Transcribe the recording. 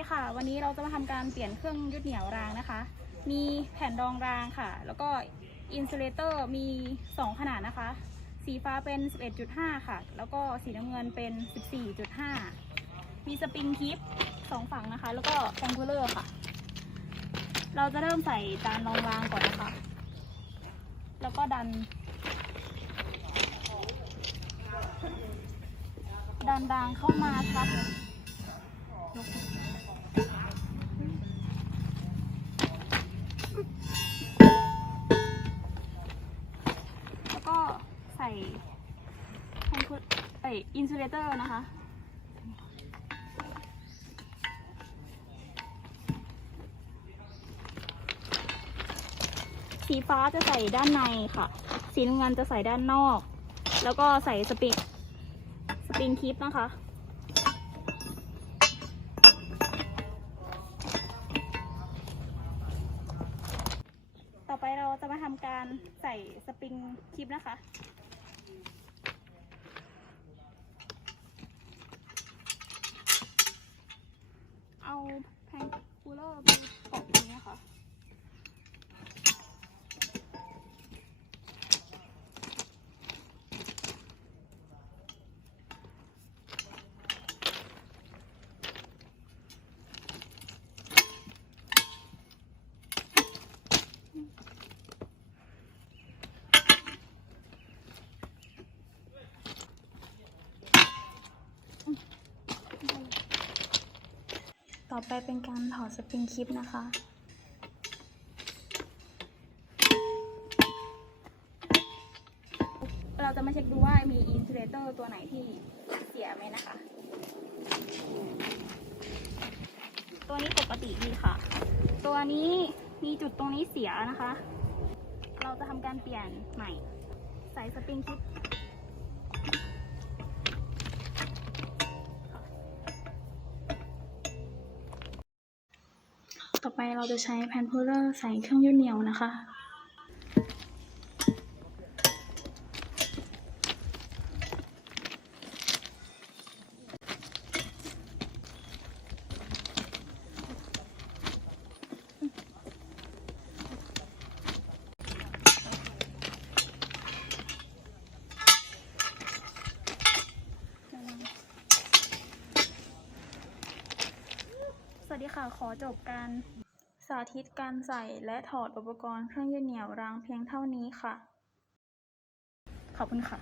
ดีค่ะ วันนี้เราจะมาทำการเปลี่ยนเครื่องยึดเหนี่ยวรางนะคะ มีแผ่นรองรางค่ะ แล้วก็อินซูเลเตอร์มี 2 ขนาดนะคะ สีฟ้าเป็น 11.5 ค่ะ แล้วก็สีน้ำเงินเป็น 14.5 มีสปริงทิปสองฝั่งนะคะ แล้วก็แองกูเลอร์ค่ะ เราจะเริ่มใส่จานรองรางก่อนนะคะ แล้วก็ดัน ดันรางเข้ามาทับ แล้วก็ใส่แอนคูเอ้ยอินซูเลเตอร์นะคะ สีฟ้าจะใส่ด้านในค่ะ สีน้ำเงินจะใส่ด้านนอก แล้วก็ใส่สปริงสปริงคลิปนะคะ จะมาทำการใส่สปริงคลิปนะคะ เอาแพงคูลเลอร์ไปเกบะ ต่อไปเป็นการถอดสปริงคลิปนะคะเราจะมาเช็คดูว่ามีอินซูเลเตอร์ตัวไหนที่เสียไหมนะคะ ตัวนี้ปกติดีค่ะ ตัวนี้มีจุดตรงนี้เสียนะคะ เราจะทำการเปลี่ยนใหม่ ใส่สปริงคลิป ต่อไปเราจะใช้แผ่นพูลเลอร์ใส่เครื่องยืดเหนียวนะคะ ส วัสดีค่ะ ขอจบการสาธิตการใส่และถอดอุปกรณ์เครื่องยืดเหนี่ยวรางเพียงเท่านี้ค่ะ ขอบคุณค่ะ